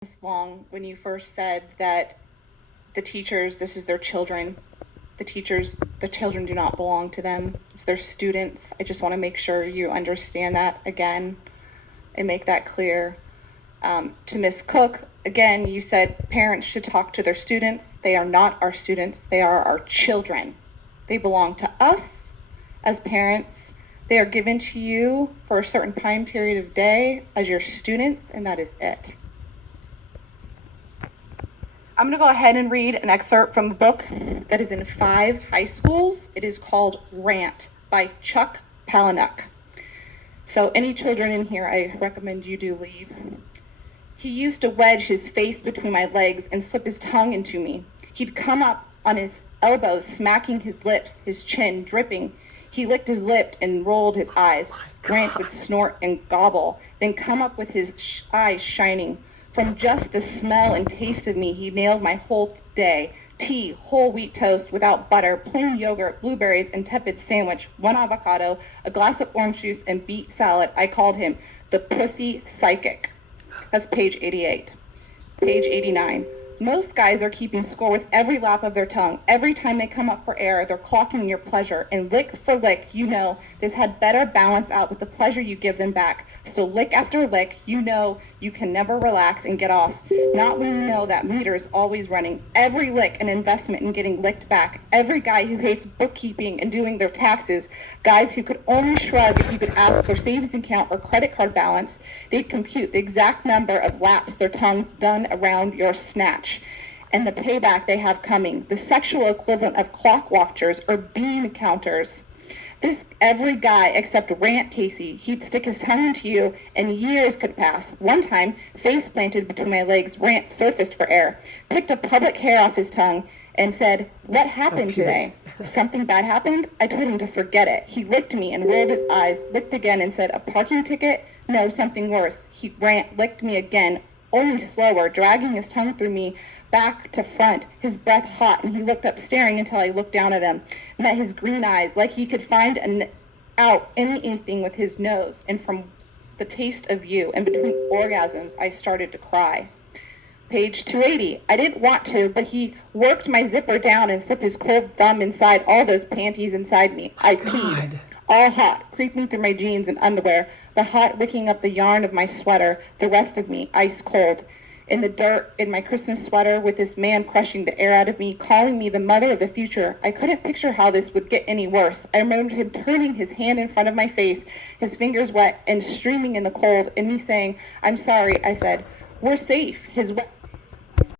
this long when you first said that the teachers, this is their children. The children do not belong to them. It's their students. I just want to make sure you understand that again and make that clear. To Ms. Cook, again, you said parents should talk to their students. They are not our students. They are our children. They belong to us as parents. They are given to you for a certain time period of day as your students, and that is it. I'm going to go ahead and read an excerpt from a book that is in 5 high schools. It is called Rant by Chuck Palahniuk. So any children in here, I recommend you do leave. He used to wedge his face between my legs and slip his tongue into me. He'd come up on his elbows, smacking his lips, his chin dripping. He licked his lip and rolled his eyes. Grant would snort and gobble, then come up with his eyes shining. From just the smell and taste of me, he nailed my whole day. Tea, whole wheat toast without butter, plain yogurt, blueberries, and tepid sandwich, 1 avocado, a glass of orange juice, and beet salad. I called him the pussy psychic. That's page 88. Page 89. Most guys are keeping score with every lap of their tongue. Every time they come up for air, they're clocking your pleasure. And lick for lick, you know, this had better balance out with the pleasure you give them back. So lick after lick, you know you can never relax and get off. Not when you know that meter is always running. Every lick an investment in getting licked back. Every guy who hates bookkeeping and doing their taxes. Guys who could only shrug if you could ask their savings account or credit card balance. They'd compute the exact number of laps their tongues done around your snatch. And the payback they have coming, the sexual equivalent of clock watchers or bean counters. This every guy except Rant Casey, he'd stick his tongue into you and years could pass. One time, face planted between my legs, Rant surfaced for air, picked a public hair off his tongue and said, "What happened today?" Something bad happened? I told him to forget it. He licked me and rolled his eyes, licked again and said, "A parking ticket? No, something worse." Rant licked me again, only slower, dragging his tongue through me back to front, his breath hot, and he looked up staring until I looked down at him, met his green eyes like he could find out anything with his nose. And from the taste of you and between orgasms, I started to cry. Page 280. I didn't want to, but he worked my zipper down and slipped his cold thumb inside all those panties inside me. I peed. All hot, creeping through my jeans and underwear, the hot wicking up the yarn of my sweater, the rest of me ice cold. In the dirt, in my Christmas sweater, with this man crushing the air out of me, calling me the mother of the future. I couldn't picture how this would get any worse. I remembered him turning his hand in front of my face, his fingers wet and streaming in the cold, and me saying, "I'm sorry," I said. "We're safe." His wet